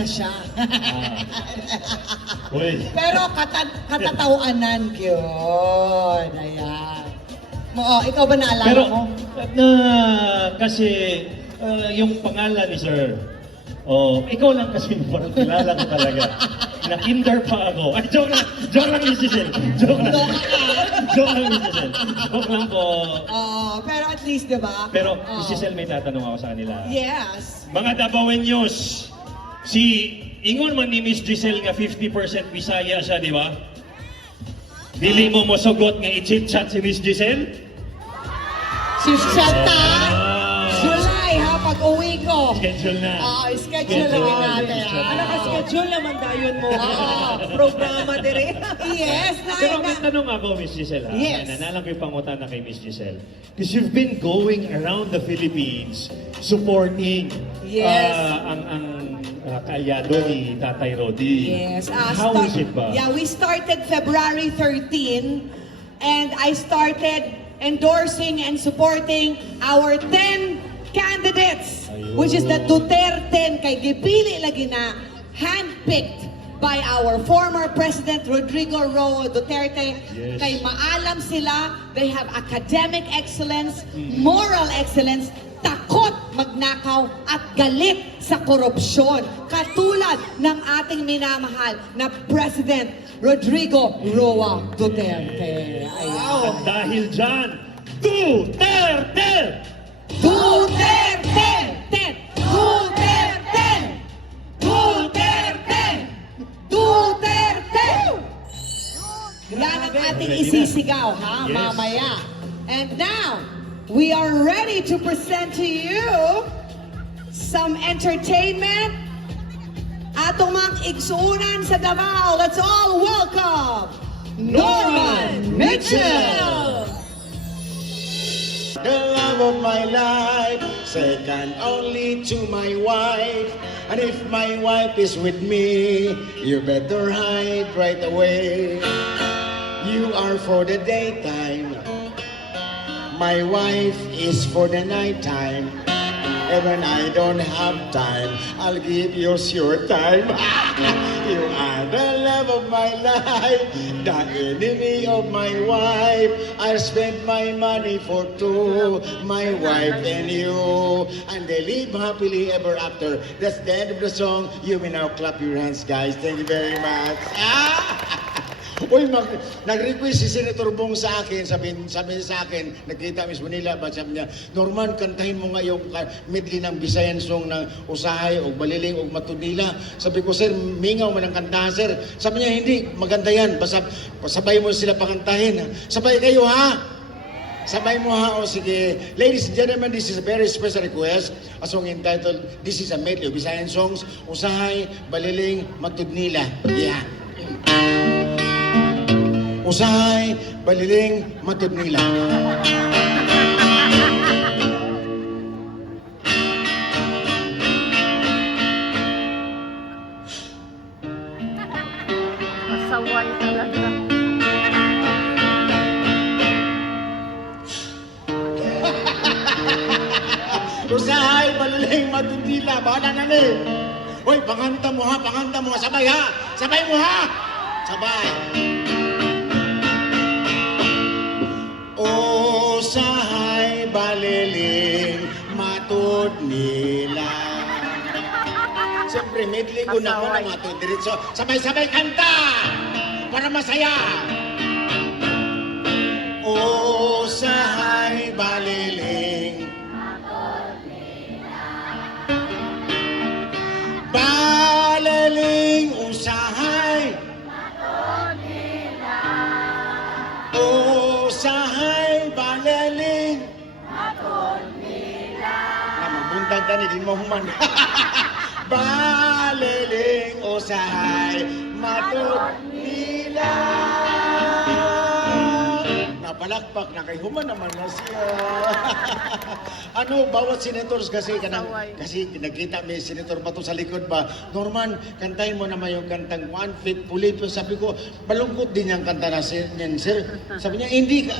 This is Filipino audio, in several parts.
na siya. Uy. Pero katatawanan yun. Ayan. Ikaw ba naalala Pero, mo? kasi yung pangalan ni Sir, ikaw lang kasi parang kilala ko talaga. Na kinder pa ako. Ay, joke lang ni Cecil. Joke lang. Joke lang ni Cecil. Joke lang po. Pero at least, di ba? Pero, ni Cecil, may tatanong ako sa kanila. Yes. Mga Dabawenyos, si ingon man ni Miss Giselle nga 50% Bisaya siya, di ba? Dili mo mosugot nga i-chit-chat si Miss Giselle? Si Chata, July ha, pag-uwi ko. Schedule na. Schedule na natin. Naka-schedule naman dayon mo. Programa dire. Yes, Pero may tanong ako, Miss Giselle, ha? Yes. Nanalang ko yung pangutan na kay Miss Giselle. Because you've been going around the Philippines supporting Yes. ang kaalyado ni Tatay Rodi. Yes. How is it ba? Yeah, we started February 13 and I started endorsing and supporting our 10 candidates, Ayun. which is the Duterte, kay gipili lagi na handpicked by our former President Rodrigo Roa Duterte. Yes. Kay maalam sila, they have academic excellence, moral excellence, takot magnakaw at galit sa korupsyon. Katulad ng ating minamahal na President Rodrigo Roa Duterte. At dahil dyan, Duterte! Duterte! Duterte! Duterte! Duterte! Yan ang ating isisigaw, ha, Yes. mamaya. And now, we are ready to present to you some entertainment. Atong mga igsuunan sa Davao. Let's all welcome Norman Mitchell! The love of my life, second only to my wife. And if my wife is with me, you better hide right away. You are for the daytime, my wife is for the nighttime. And when I don't have time, I'll give you your time. You are the love of my life, the enemy of my wife. I spend my money for two, my wife and you. And they live happily ever after. That's the end of the song. You may now clap your hands, guys. Thank you very much. Uy, nag-request si Senator Bong sa akin, sabi sa akin, nakita Miss Manila, sabi niya, Norman, kantahin mo nga yung medley ng Visayan song ng Usahay, o Baliling, o Matudila. Sabi ko, sir, mingaw man ang kantahan, sir. Sabi niya, hindi, maganda yan, basta sabay mo sila pakantahin. Sabay kayo, ha? Sabay mo ha, o sige. Ladies and gentlemen, this is a very special request. A song entitled, this is a medley of Visayan songs, Usahay, Baliling, Matudnila. Yeah. Usahay, Baliling, Matudnila. Masaway talaga. Usahay, Baliling, Matudnila. Bahala na ni. Hoy, panganta mo ha, panganta mo. Sabay ha. Sabay mo ha. Sabay. Usahay, Baliling, Matudnila. Siyempre, medley ko na Pasaway. matod diretso. Sabay-sabay kanta para masaya. Usahay, Baliling, Baliling, usahay, usahay, Baliling, magbundag tani, di mo human. Baliling, usahay, Matudnila. Napalakpak na kay human naman na siya. Ano, bawat senators kasi nakita may senator pa to sa likod ba, Norman, kantahin mo naman yung kantang One Feet Pulit. Sabi ko, malungkot din yung kanta na sir. Sabi niya, hindi ka,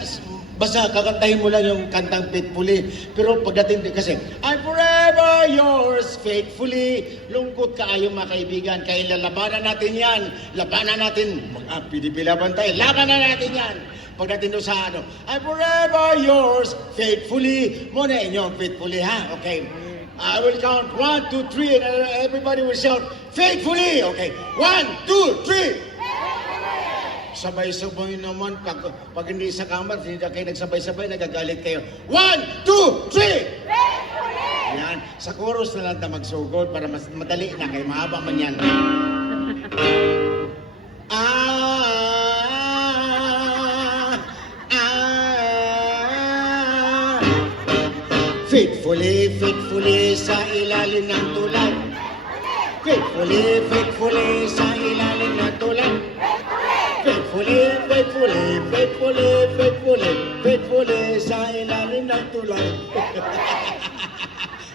basta kakantahin mo lang yung kantang Pitpuli. Pero pagdating din kasi, I'm forever forever yours faithfully. Lungkot kaayo mga kaibigan, kaya lalabanan natin yan. Labanan natin, PDP laban tayo, labanan natin yan. Pagdating doon sa ano, I'm forever yours faithfully. Muna inyo, faithfully ha, okay. I will count 1, 2, 3 and everybody will shout, faithfully! Okay, 1, 2, 3! Sabay-sabay naman, pag hindi sa kamar, hindi na kayo nagsabay-sabay, nagagalit kayo. 1, 2, 3! Faithfully! Yan, sa chorus na lang na magsugod para mas madali na kayo, mahaba man yan. Faithfully, faithfully sa ilalim ng tulay. Faithfully, faithfully sa ilalim ng tulay. Faithfully, faithfully, faithfully, faithfully, faithfully sa ilalim ng tulay.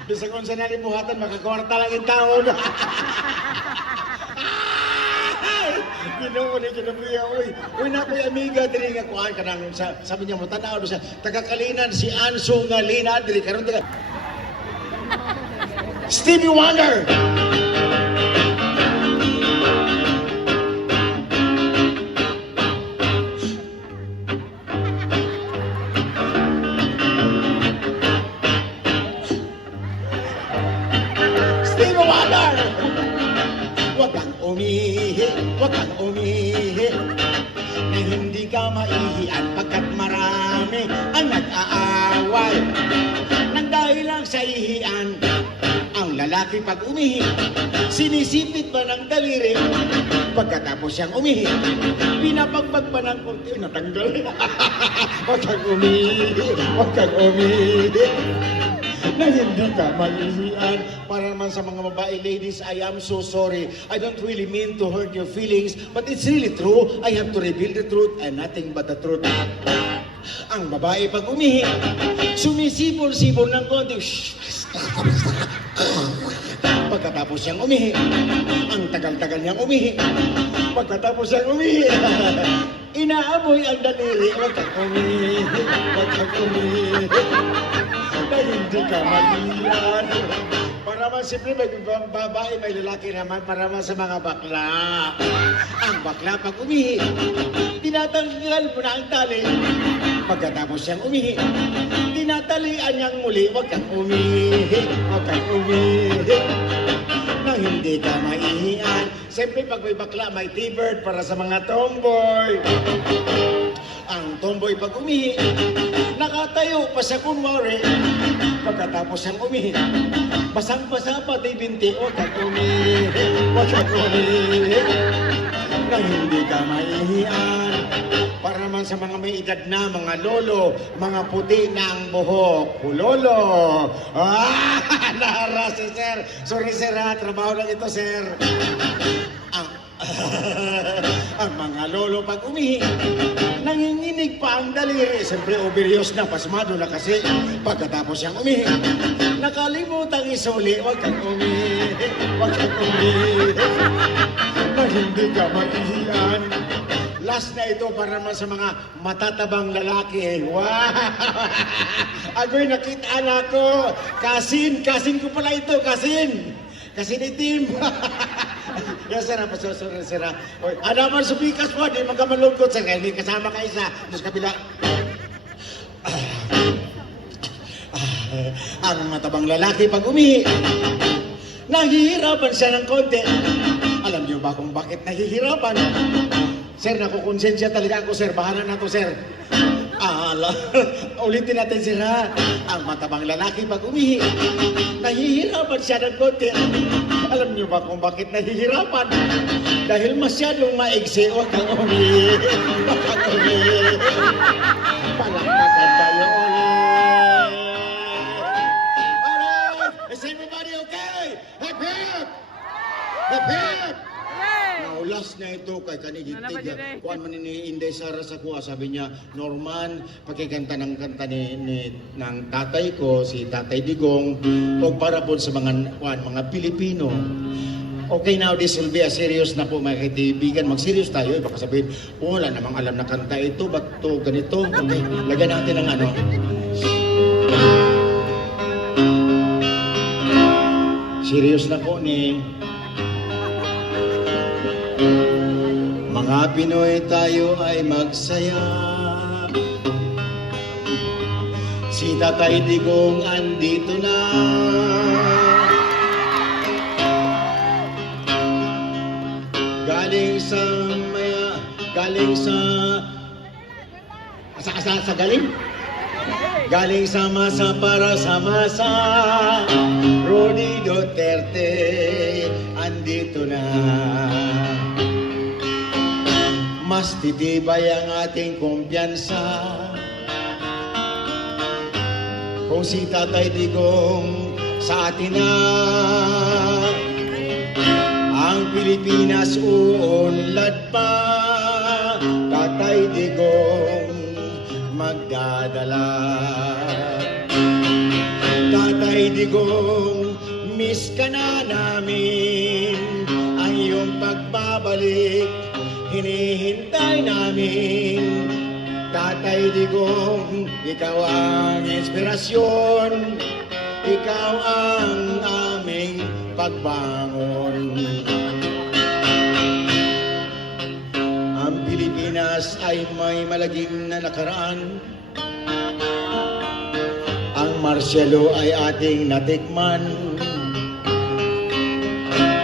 Bisa kung saan nalimuhatan, makakwarta lang yung taon. Ginoo ni kinabuya, uy na ko'y amiga, diri nga kuhaan ka nang, sabi niya mo, tanaw doon sa tagakalinan, si Anso nga Lina, diri karon taga. Stevie Wonder! Stevie Wonder! Huwag kang umihi, huwag kang umihi, na hindi ka maihian pagkat marami ang nag-aaway. Nang dahil lang sa ihian, ang lalaki pag umihi, sinisipit ba ng daliri? Pagkatapos siyang umihi, pinapagbag pa ng konti, natanggal. Huwag kang umihi, huwag kang umihi, na hindi ka maihian. Para naman sa mga babae, ladies, I am so sorry. I don't really mean to hurt your feelings, but it's really true. I have to reveal the truth and nothing but the truth. Ang babae pag umihi, sumisipol-sipol ng konti. Pagkatapos siyang umihi, ang tagal-tagal niyang umihi. Pagkatapos siyang umihi, inaamoy ang daliri. Huwag kang umihi, huwag kang umihi, na hindi ka maliyan. Para man siyempre may babae, may lalaki naman, para man sa mga bakla. Ang bakla pag umihi, tinatanggal mo na ang tali. Pagkatapos siyang umihi, tinatalian niyang muli. Huwag kang umihi, huwag kang umihi, na hindi ka maihian. Siyempre pag may bakla, may T-bird para sa mga tomboy. Ang tomboy pag umihi, nakatayo pa sa kunwari. Pagkatapos siyang umihi, basang-basa pati binti. Huwag kang umihi, huwag kang umihi, na hindi ka maihian. Para naman sa mga may edad na, mga lolo, mga puti na ang buhok. Lolo! Nahara si sir. Sorry sir ha, trabaho lang ito sir. Ang mga lolo pag umihi, nanginginig pa ang daliri. Siyempre, overuse na, pasmado na kasi. Pagkatapos siyang umihi, nakalimutang isuli. Huwag kang umihi, huwag kang umihi, na hindi ka maihian. Last na ito para naman sa mga matatabang lalaki. Wow! Agoy, nakita na ko. Kasin ko pala ito, kasin itim. Yes, sir, sorry, sir. Ano man subikas mo, di magkamalungkot, sir. Kaya may kasama ka isa. Doon sa kabila. Ang matabang lalaki pag umihi, nahihirapan siya ng konti. Alam niyo ba kung bakit nahihirapan? Sir, nakukonsensya talaga ako, sir. Bahala na to, sir. Ulitin natin, sir, ha? Ang matabang lalaki pag umihi, nahihirapan siya ng konti. Alam niyo ba kung bakit nahihirapan? Dahil masyadong maigsi. Huwag kang umihi, huwag kang umihi. Palakpakan tayo ulit. Alright, is everybody okay? Hip hip! Hip hip! Now, last na ito kay kanigitig. Kuan man ni Inday Sara sa kuha, sabi niya, Norman, pakikanta ng kanta ng tatay ko, si Tatay Digong, o para po sa mga Pilipino. Okay, now this will be a serious na po mga kaibigan. Mag-serious tayo, baka sabihin, wala namang alam na kanta ito, ba't to ganito? Okay, lagyan natin ng ano. Serious na po ni mga Pinoy tayo ay magsaya. Si Tatay Digong andito na. Galing sa galing? Galing sa masa para sa masa. Rodi Duterte andito na. Mas titibay ang ating kumpiyansa kung si Tatay Digong sa atin na. Ang Pilipinas uunlad pa, Tatay Digong magdadala. Tatay Digong, miss ka na namin. Ang iyong pagbabalik, hinihintay namin. Tatay Digong, ikaw ang inspirasyon, ikaw ang aming pagbangon. Ang Pilipinas ay may malagim na nakaraan. Ang marsyalo ay ating natikman.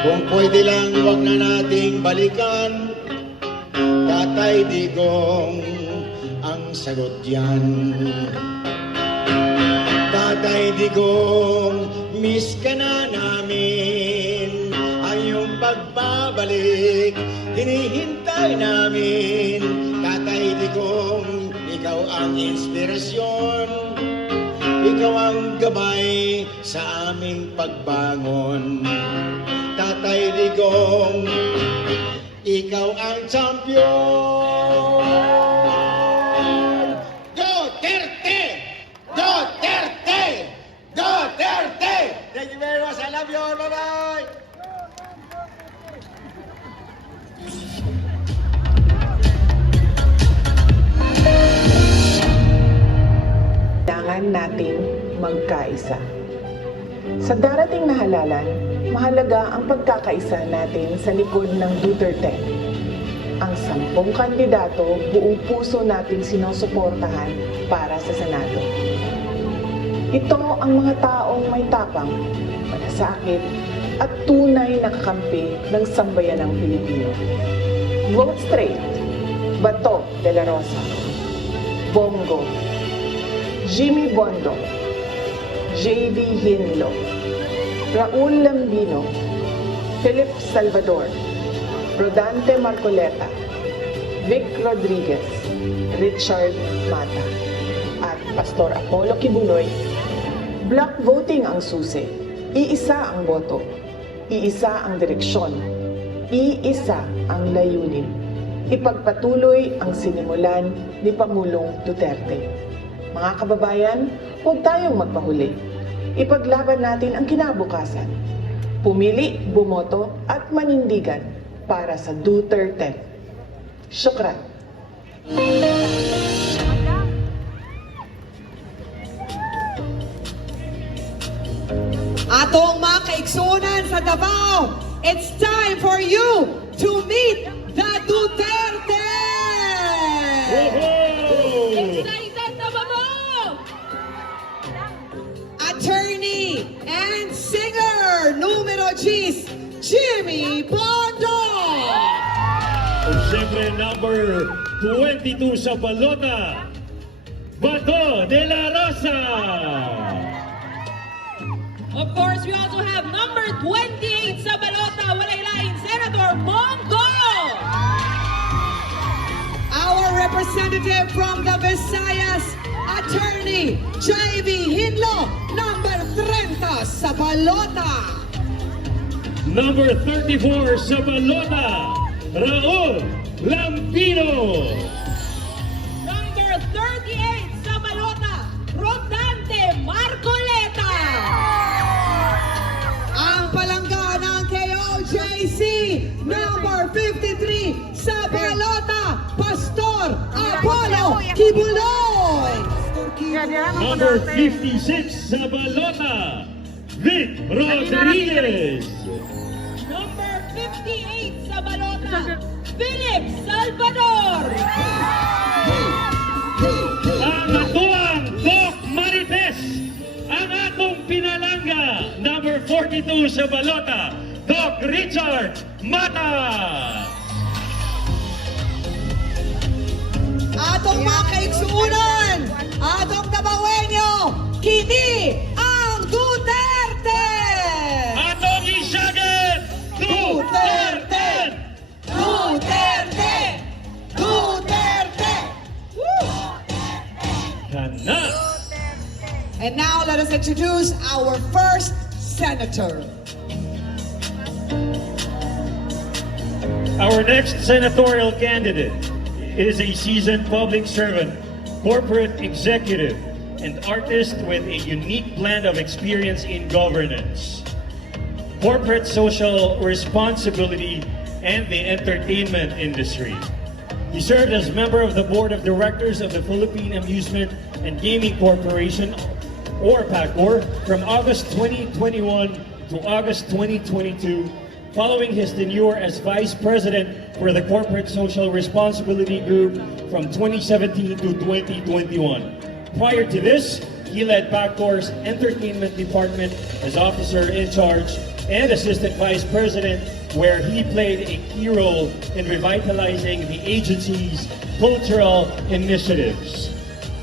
Kung pwede lang, huwag na nating balikan. Tatay Digong, ang sagot yan. Tatay Digong, miss ka na namin. Ang iyong pagbabalik, hinihintay namin. Tatay Digong, ikaw ang inspirasyon, ikaw ang gabay sa aming pagbangon. Tatay Digong, ikaw ang champion. Duterte! Duterte! Duterte! Thank you very much. I love you all. Bye-bye! Kailangan nating magkaisa. Sa darating na halalan, mahalaga ang pagkakaisa natin sa likod ng Duterte. Ang 10 kandidato buong puso nating sinusuportahan para sa Senado. Ito ang mga taong may tapang, malasakit, at tunay na kakampi ng sambayanang Pilipino. Vote straight, Bato de la Rosa, Bongo, Jimmy Bondo, J.V. Hinlo, Raul Lambino, Philip Salvador, Rodante Marcoleta, Vic Rodriguez, Richard Mata, at Pastor Apollo Kibuloy. Block voting ang susi. Iisa ang boto. Iisa ang direksyon. Iisa ang layunin. Ipagpatuloy ang sinimulan ni Pangulong Duterte. Mga kababayan, huwag tayong magpahuli. Ipaglaban natin ang kinabukasan. Pumili, bumoto at manindigan para sa Duterte. Syukran. Atong mga kaigsunan sa Davao, it's time for you to meet the Duterte! Excited na ba mo? Attorney and singer numero 10, Jimmy Bondo! At siyempre, number 22 sa balota, Bato de la Rosa. Of course, we also have number 28 sa balota, walay lain, Senator Bongo! Our representative from the Visayas, Attorney J.V. Hinlo, number 30 sa balota. Number 34 sa balota, Raul Lambino. Number 38 sa balota, Rodante Marcoleta! Ang palangga ng KOJC, number 53 sa balota, Pastor Apollo Kibuloy. Number 56 sa balota, Vic Rodriguez. Number 58 sa balota, Philip Salvador. Ang atuang Doc Maripes, ang atong pinalangga, number 42 sa balota, Doc Richard Mata. Atong mga kaigsuunan, atong tabawenyo, kini ang Duterte! Atong isyagan, Duterte! Duterte! Duterte! Kana. And now let us introduce our first senator. Our next senatorial candidate is a seasoned public servant, corporate executive, and artist with a unique blend of experience in governance, corporate social responsibility, and the entertainment industry. He served as member of the board of directors of the Philippine Amusement and Gaming Corporation, or PACOR, from August 2021 to August 2022, following his tenure as Vice President for the Corporate Social Responsibility Group from 2017 to 2021. Prior to this, he led PACOR's Entertainment Department as Officer in Charge and Assistant Vice President, where he played a key role in revitalizing the agency's cultural initiatives.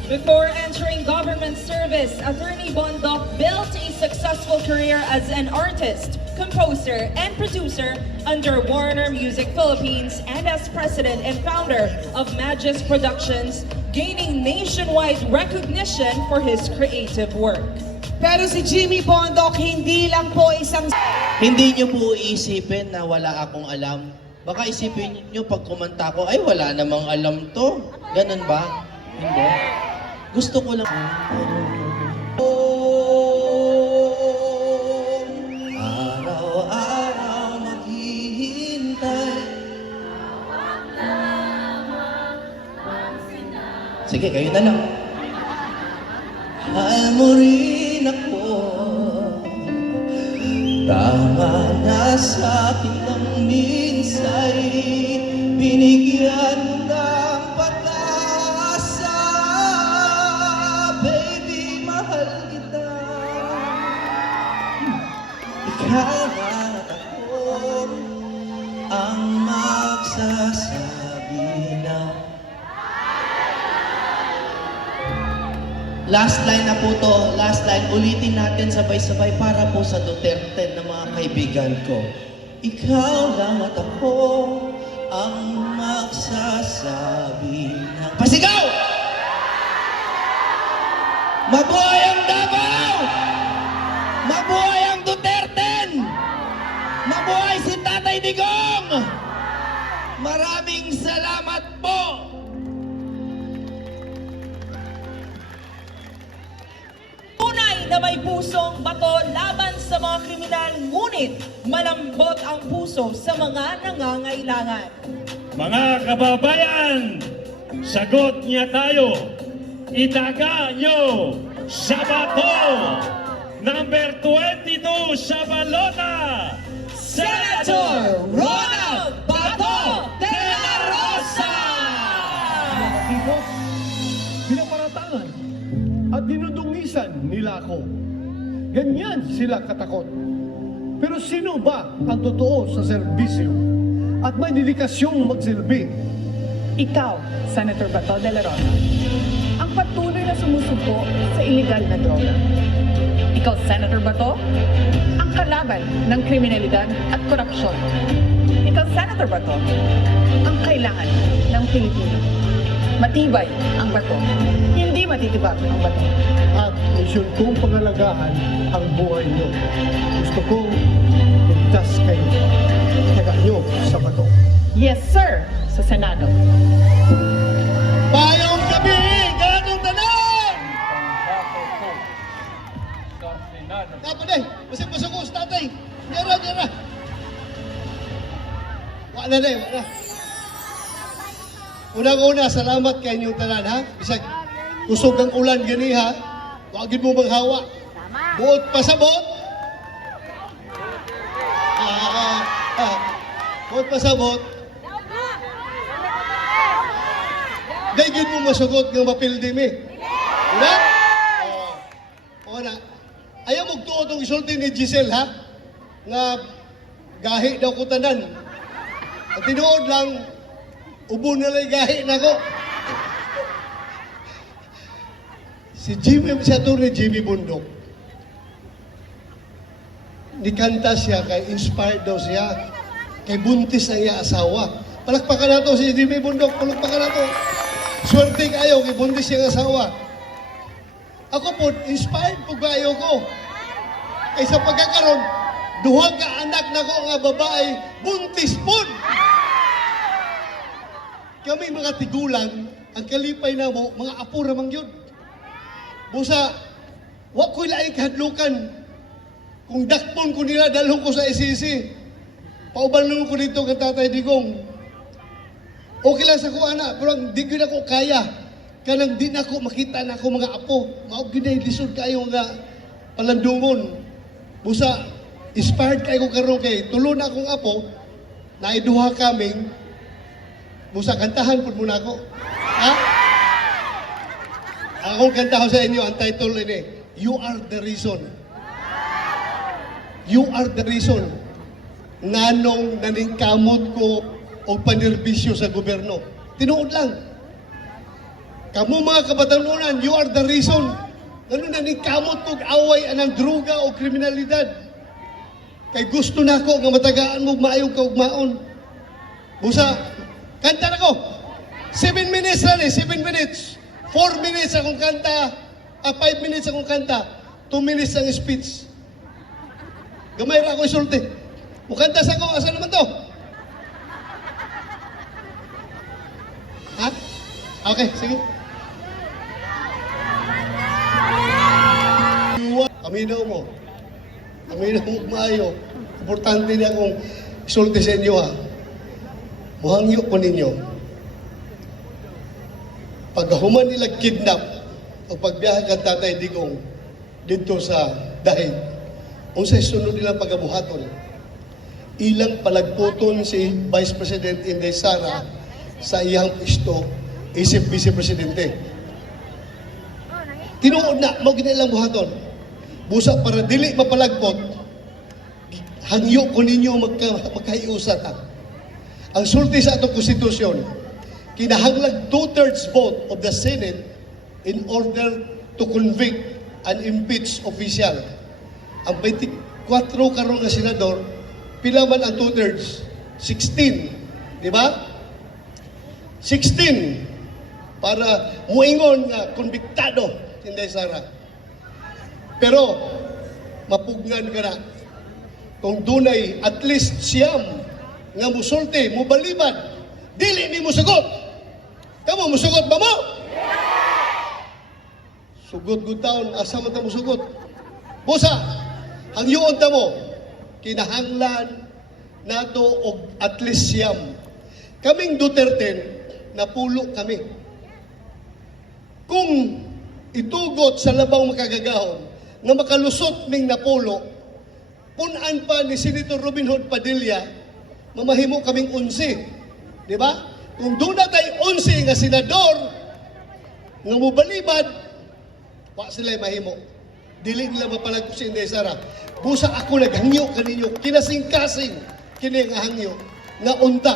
Before entering government service, Attorney Bondoc built a successful career as an artist, composer, and producer under Warner Music Philippines and as president and founder of Magis Productions, gaining nationwide recognition for his creative work. Pero si Jimmy Bondoc hindi lang po isang... Hindi nyo po iisipin na wala akong alam. Baka isipin nyo pag kumanta ko, ay wala namang alam to. Ganun ba? Hindi. Gusto ko lang... Araw-araw maghihintay. Sige, kayo na lang. Mahal mo rin ako. Tama na sa akin ng minsa'y binigyan mo ng pag-asa. Baby, mahal kita. Ikaw at ako ang magsasabi na. Last line na po to, last line. Ulitin natin sabay-sabay para po sa Duterte na mga kaibigan ko. Ikaw lang at ako ang magsasabi ng... Pasigaw! Mabuhay ang Davao! Mabuhay ang Duterte! Mabuhay si Tatay Digong! Maraming salamat po! Tunay na may pusong bato laban sa mga kriminal, ngunit malambot ang puso sa mga nangangailangan. Mga kababayan, sagot niya tayo. Itaga nyo sa bato. Number 22 sa balota, Senator Ronald Bato de la Rosa! Tipos, pinaparatangan at dinudungisan nila ako. Ganyan sila katakot. Pero sino ba ang totoo sa serbisyo at may dedikasyong magsilbi? Ikaw, Senator Bato de la Rosa, ang patuloy na sumusuko sa iligal na droga. Ikaw, Senator Bato, ang kalaban ng kriminalidad at korupsyon. Ikaw, Senator Bato, ang kailangan ng Pilipino. Matibay ang bato, hindi matitibag ang bato. At misyon kong pangalagaan ang buhay niyo. Gusto kong ligtas kayo. Taga niyo sa bato. Yes, sir, sa Senado. Bayong gabi! Ganong tanan! Dapat eh! Masig-masig ko sa tatay! Diyara, diyara! Wala na eh, wala. Unang-una, salamat kay inyong tanan, ha? Bisag, usog ang ulan gani, ha? Wagin mo maghawa. Buot pasabot, Huwag pasabot. Dahil mo masugot ng mapildi mi. Diba? O na. Ayaw magtuo itong isulti ni Giselle, ha? Nga gahi daw ko tanan. At tinuod lang, ubo na lang gahi na ko. Si siya to ni Jimmy Bundok. Nikanta siya, kay inspired daw siya. Kay buntis ang iya asawa. Palakpakan na to si Jimmy Bundok, palakpakan na to. Swerte kayo, kay buntis siyang asawa. Ako po, inspired po kayo ko. Kaysa pagkakaroon, duha ka anak na ko nga babae, buntis po. Kami mga tigulang, ang kalipay na mo, mga apo ramang yun. Busa, wag ko'y laing kahadlukan. Kung dakpon ko nila, dalhong ko sa ICC. Paubalong ko dito kang Tatay Digong. Okay lang sa ko, anak, pero di ko na ko kaya. Kanang di na ko makita na ako mga apo. Maog ginay, lisod kayo nga palandungon. Busa, inspired kayo ko karon kay tulo na akong apo, naiduha kaming, busa, kantahan po muna ako. Ha? Akong kantahan sa inyo, ang title ini, You Are the Reason. You are the reason. Nganong naningkamot ko o panerbisyo sa gobyerno. Tinuod lang. Kamu mga kabatanunan, you are the reason. Ganun naningkamot ko away anang druga o kriminalidad. Kay gusto na ko nga matagaan mo maayong kaugmaon. Busa, kanta na ko. 7 minutes lang 7 minutes. 4 minutes akong kanta, 5 minutes akong kanta, 2 minutes ang speech. Gamay ra ako isulti. Mukanta sa ko, asa naman to? Ha? Okay, sige. Aminaw mo. Aminaw mo maayo. Importante na akong isulti sa inyo, ha. Muhangyo ko ninyo. Paghuman nila kidnap o pagbiyahe kang Tatay Digong dito sa dahig, unsay sunod nilang pagabuhaton. Ilang palagputon si Vice President Inday Sara sa iyang pisto isip Vice Presidente. Tinuod na, mo ginilang buhaton. Busa para dili mapalagpot, hangyo ko ninyo magkahiusat. Ang sulti sa atong konstitusyon, kinahanglan 2/3 vote of the Senate in order to convict and impeach official. Ang 24 karon nga senador, pila man ang 2/3? 16. Di ba? 16. Para muingon nga konbiktado Inday Sara. Pero, mapugnan ka na. Kung dunay at least siyam nga musulti, mubalibad, dili mi musugot. Kamu musugot ba mo? Sugot good taon, asa man ta musugot. Busa, hangyoon ta mo, kinahanglan nato og at least siyam. Kaming Duterte, napulo kami. Kung itugot sa labaw makagagahon, nga makalusot ming napulo, punan pa ni Senator Robin Hood Padilla, mamahimo kaming 11. Di ba? Kung doon na tayo 11 nga senador, nga mubalibad, wa sila mahimo. Dili nila mapalag si Inday Sara. Busa ako naghangyo kaninyo, kinasing-kasing kini nga hangyo, nga unta.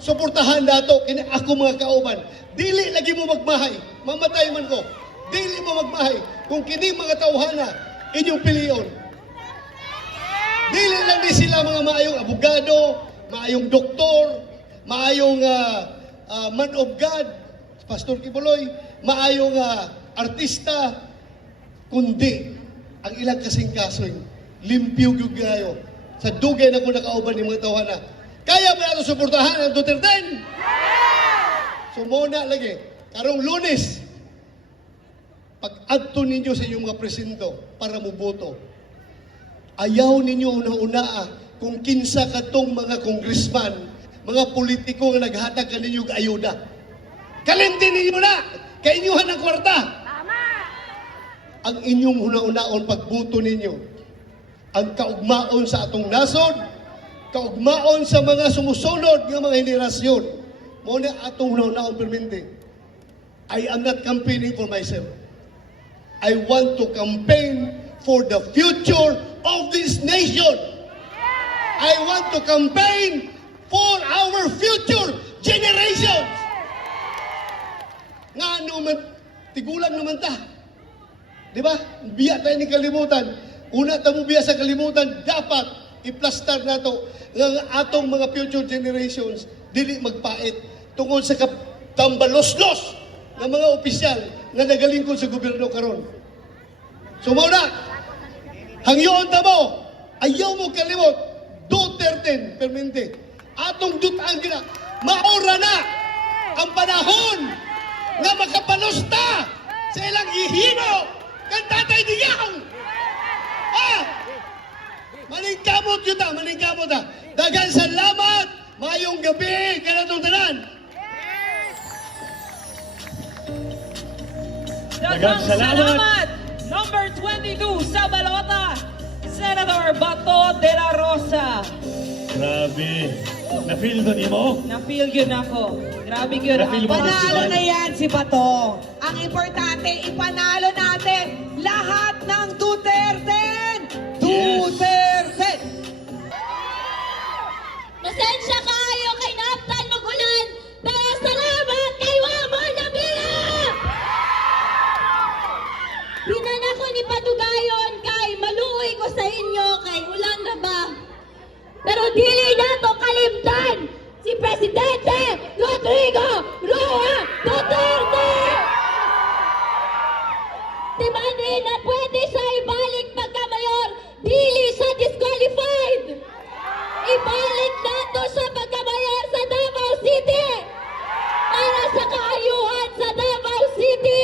Suportahan dato kini ako mga kauban. Dili lagi mo magmahay, mamatay man ko. Dili mo magmahay kung kini mga tawhana inyong piliyon. Dili lang di sila mga maayong abogado, maayong doktor, maayong man of God, Pastor Kibuloy, maayong artista, kundi ang ilang kasing-kasoy, limpyo gyud kayo. Sa dugay na ko nakauban ni mga tawhana. Kaya ba nato suportahan ang Duterte? So muna lagi, karong Lunes, pag-adto ninyo sa inyong mga presinto para muboto, ayaw ninyo una-una kung kinsa katong mga congressman, mga politiko nga naghatag ka ninyo ayuda. Kalimtin ninyo na! Kainyuhan ang kwarta! Ang inyong una-unaon pagbuto ninyo, ang kaugmaon sa atong nasod, kaugmaon sa mga sumusunod nga mga henerasyon. Mo na atong naon permente. I am not campaigning for myself. I want to campaign for the future of this nation. I want to campaign for our future generations. Nga naman, tigulang naman ta. Di ba? Biya tayo ni kalimutan. Una tayo biya sa kalimutan, dapat i-plaster na to ng atong mga future generations dili magpait tungkol sa tambalos-los ng mga opisyal na nagalingkod sa gobyerno karon. So mauna, hangyoon ta mo, ayaw mo kalimot, Duterte, permente. Atong dutaan gina, maora na ang panahon na makapalusta sa ilang ihino kan tatay niyang. Maningkamot yun ta, maningkamot ta. Dagan salamat, mayong gabi, kanatong tanan. Daghang salamat. Number 22 sa balota, Senator Bato de la Rosa. Grabe. Na-feel to ni mo? Na-feel yun ako. Grabe yun. Na-feel mo? Panalo na yan si Bato. Ang importante, ipanalo natin lahat ng Duterte! Duterte! Pasensya kayo kay Naptan Magulan, pero salamat kay Wamor Nabila! Pinanako ni Patugayon kay maluoy ko sa inyo kay ulan na ba? Pero dili na to kalimtan si Presidente Rodrigo Roa Duterte! Di ba na pwede siya ibalik pagka-mayor, dili siya disqualified! Ibalik nato sa pagkamayor sa Davao City para sa kaayuhan sa Davao City.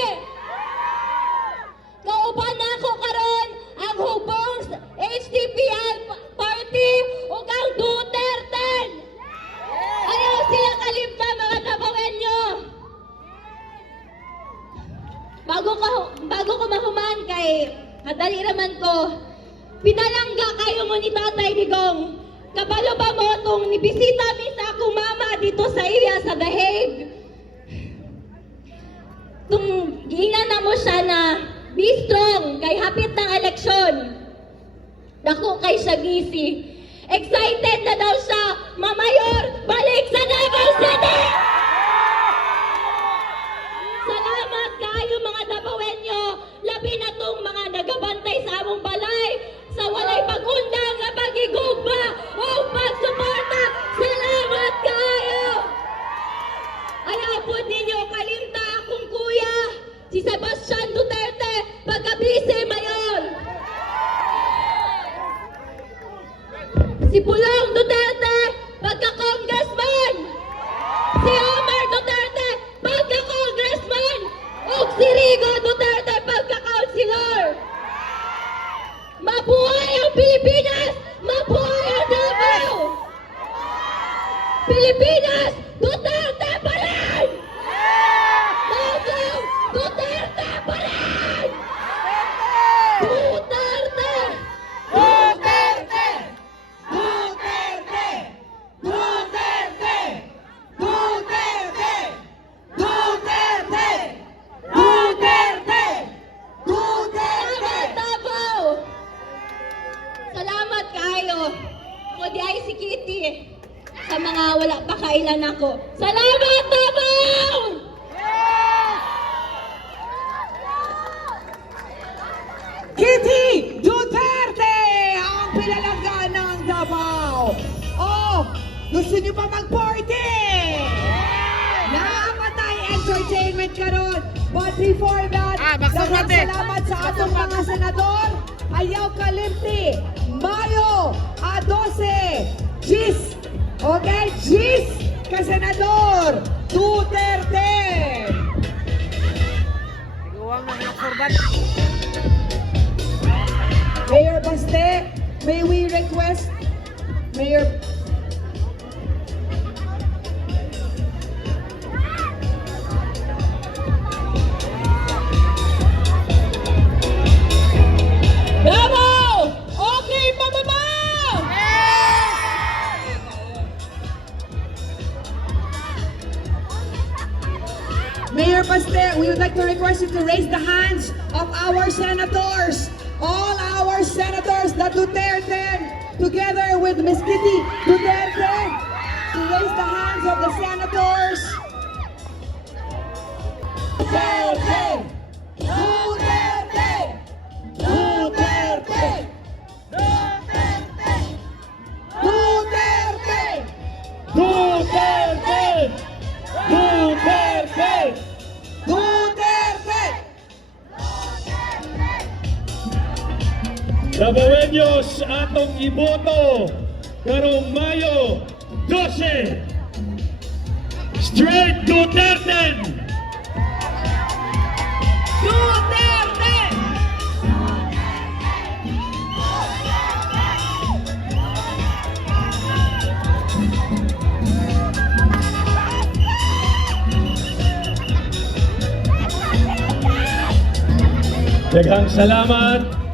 Kauban ako karon ang hubong HDPL party ug ang Duterte. Ayaw sila kalimta mga Davaoenyo. Bago ko mahuman kay kadali raman ko, pinalangga kayo mo ni Tatay Digong. Kabalo ba mo itong nibisita mi sa akong mama dito sa iya sa The Hague? Tung giingnan na mo siya na be strong kay hapit ng eleksyon. Dako kay siya busy. Excited na daw siya, Mamayor, balik sa Davao City! Salamat kayo mga Davaoenyo, labi na tong mga nagabantay sa among balay, sa walay pag-undang nga pagigugma o pagsuporta. Salamat kayo! Ayaw po ninyo kalimta akong kuya, si Sebastian Duterte, pagka-vice mayor. Si Pulong Duterte, pagka-congressman. Si Omar Duterte, pagka-congressman. O si Rigo Duterte, pagka-councilor. Mabuhay ang Pilipinas! Mabuhay ang Davao! Pilipinas, Duterte pa rin! Davao, Duterte pa rin! Duterte! Duterte! Duterte! Duterte! Duterte! Duterte! Duterte! Duterte! Davao! Salamat kayo. Kodi ay si Kitty. Sa mga wala pa kailan ako. Salamat, Davao! Kitty Duterte ang pinalangga ng Davao. Oh, gusto niyo pa mag-party? Nakakatay entertainment karon. But before that, daghang salamat sa atong mga senador. Ayaw kalimti. Mayo, A12, Gis. Okay, Gis ka senador. Duterte. Mayor Baste, may we request, Mayor Davao! Okay, pababa! Mayor Paste, we would like to request you to raise the hands of our senators. All our senators, the Duterte, together with Ms. Kitty Duterte, to raise the hands of the senators. Duterte! Duterte! Duterte! Duterte! Duterte! Duterte! Duterte! Dabawenyos atong iboto karong Mayo 12. Straight Duterte! Duterte! Daghang salamat.